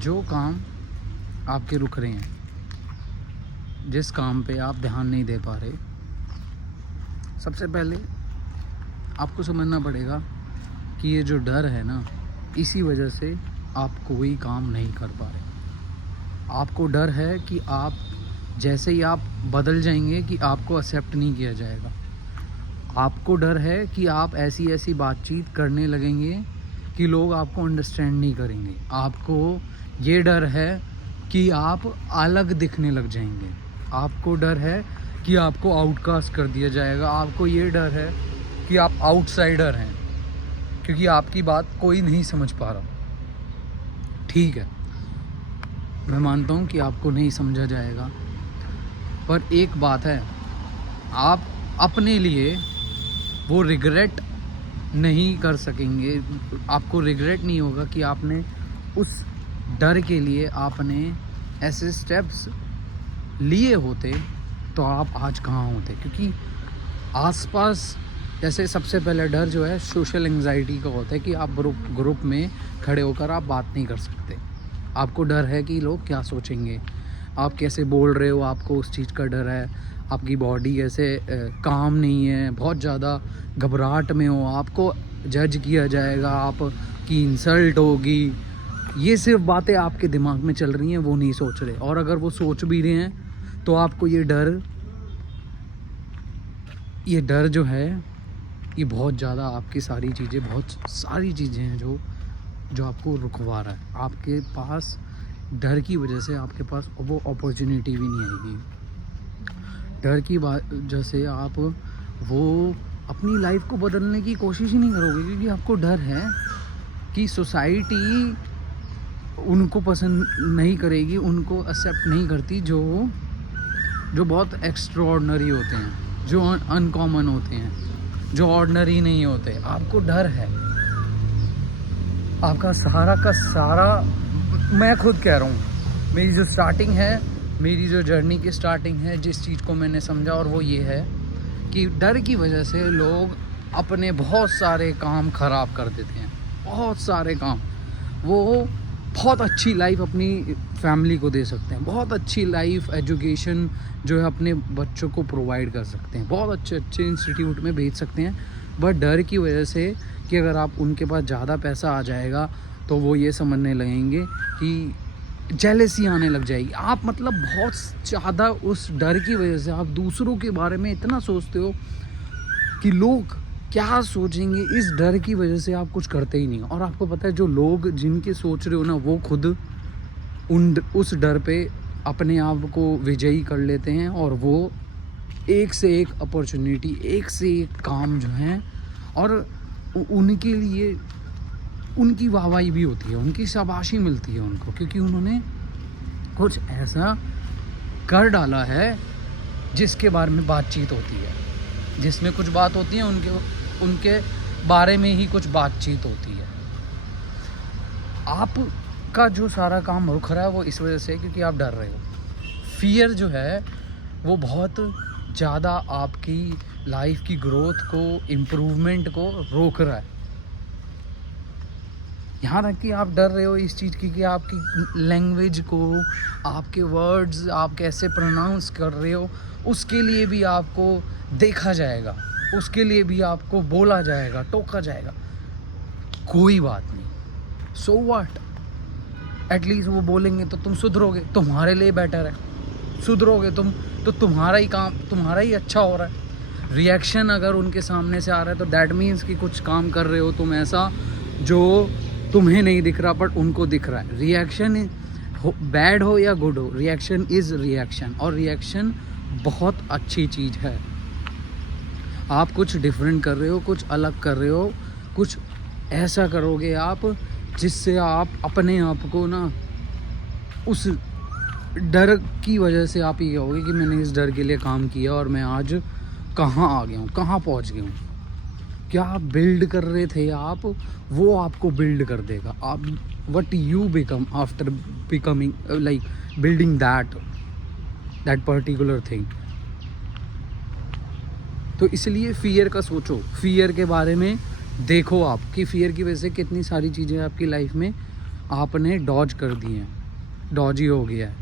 जो काम आपके रुक रहे हैं, जिस काम पे आप ध्यान नहीं दे पा रहे, सबसे पहले आपको समझना पड़ेगा कि ये जो डर है ना, इसी वजह से आप कोई काम नहीं कर पा रहे। आपको डर है कि आप जैसे ही आप बदल जाएंगे कि आपको एक्सेप्ट नहीं किया जाएगा। आपको डर है कि आप ऐसी ऐसी बातचीत करने लगेंगे कि लोग आपको अंडरस्टैंड नहीं करेंगे। आपको ये डर है कि आप अलग दिखने लग जाएंगे। आपको डर है कि आपको आउटकास्ट कर दिया जाएगा। आपको ये डर है कि आप आउटसाइडर हैं क्योंकि आपकी बात कोई नहीं समझ पा रहा। ठीक है, मैं मानता हूँ कि आपको नहीं समझा जाएगा, पर एक बात है, आप अपने लिए वो रिग्रेट नहीं कर सकेंगे। आपको रिग्रेट नहीं होगा कि आपने उस डर के लिए आपने ऐसे स्टेप्स लिए होते तो आप आज कहाँ होते। क्योंकि आसपास जैसे सबसे पहला डर जो है सोशल एंजाइटी का होता है कि आप ग्रुप में खड़े होकर आप बात नहीं कर सकते। आपको डर है कि लोग क्या सोचेंगे, आप कैसे बोल रहे हो, आपको उस चीज़ का डर है। आपकी बॉडी ऐसे काम नहीं है, बहुत ज़्यादा घबराहट में हो, आपको जज किया जाएगा, आपकी इंसल्ट होगी। ये सिर्फ बातें आपके दिमाग में चल रही हैं, वो नहीं सोच रहे। और अगर वो सोच भी रहे हैं तो आपको ये डर जो है, ये बहुत ज़्यादा आपकी बहुत सारी चीज़ें हैं जो आपको रुकवा रहा है। आपके पास डर की वजह से आपके पास वो अपॉर्चुनिटी भी नहीं आएगी। डर की वजह से आप वो अपनी लाइफ को बदलने की कोशिश ही नहीं करोगे, क्योंकि आपको डर है कि सोसाइटी उनको पसंद नहीं करेगी, उनको एक्सेप्ट नहीं करती जो बहुत एक्स्ट्राऑर्डिनरी होते हैं, जो अनकॉमन होते हैं, जो ऑर्डिनरी नहीं होते। आपको डर है। आपका सारा का सारा, मैं खुद कह रहा हूँ, मेरी जो स्टार्टिंग है, मेरी जो जर्नी की स्टार्टिंग है, जिस चीज़ को मैंने समझा, और वो ये है कि डर की वजह से लोग अपने बहुत सारे काम ख़राब कर देते हैं। बहुत सारे काम। वो बहुत अच्छी लाइफ अपनी फैमिली को दे सकते हैं, बहुत अच्छी लाइफ एजुकेशन जो है अपने बच्चों को प्रोवाइड कर सकते हैं, बहुत अच्छे अच्छे इंस्टीट्यूट में भेज सकते हैं। बट डर की वजह से कि अगर आप उनके पास ज़्यादा पैसा आ जाएगा तो वो ये समझने लगेंगे कि जेलसी आने लग जाएगी। आप मतलब बहुत ज़्यादा उस डर की वजह से आप दूसरों के बारे में इतना सोचते हो कि लोग क्या सोचेंगे, इस डर की वजह से आप कुछ करते ही नहीं। और आपको पता है, जो लोग जिनके सोच रहे हो ना, वो खुद उस डर पे अपने आप को विजयी कर लेते हैं, और वो एक से एक अपॉर्चुनिटी, एक से एक काम जो हैं, और उनके लिए उनकी वाहवाही भी होती है, उनकी शाबाशी मिलती है उनको, क्योंकि उन्होंने कुछ ऐसा कर डाला है जिसके बारे में बातचीत होती है, जिसमें कुछ बात होती है, उनके बारे में ही कुछ बातचीत होती है। आपका जो सारा काम रुक रहा है वो इस वजह से, क्योंकि आप डर रहे हो। फियर जो है वो बहुत ज़्यादा आपकी लाइफ की ग्रोथ को, इम्प्रूवमेंट को रोक रहा है। यहाँ तक कि आप डर रहे हो इस चीज़ की कि आपकी लैंग्वेज को, आपके वर्ड्स आप कैसे प्रोनाउंस कर रहे हो, उसके लिए भी आपको देखा जाएगा, उसके लिए भी आपको बोला जाएगा, टोका जाएगा। कोई बात नहीं, सो व्हाट, एटलीस्ट वो बोलेंगे तो तुम सुधरोगे, तुम्हारे लिए बेटर है। सुधरोगे तुम तो तुम्हारा ही काम, तुम्हारा ही अच्छा हो रहा है। रिएक्शन अगर उनके सामने से आ रहा है तो दैट मीन्स कि कुछ काम कर रहे हो तुम ऐसा जो तुम्हें नहीं दिख रहा बट उनको दिख रहा है। रिएक्शन बैड हो या गुड हो, रिएक्शन इज़ रिएक्शन, और रिएक्शन बहुत अच्छी चीज़ है। आप कुछ डिफरेंट कर रहे हो, कुछ अलग कर रहे हो, कुछ ऐसा करोगे आप जिससे आप अपने आप को ना, उस डर की वजह से आप ये कहोगे कि मैंने इस डर के लिए काम किया और मैं आज कहाँ आ गया हूँ, कहाँ पहुँच गया हूँ। क्या आप बिल्ड कर रहे थे आप, वो आपको बिल्ड कर देगा। आप what you become after becoming, like building that particular thing. तो इसलिए फियर का सोचो, फियर के बारे में देखो आप कि फियर की वजह से कितनी सारी चीज़ें आपकी लाइफ में आपने डॉज कर दिए हैं, डॉज ही हो गया है।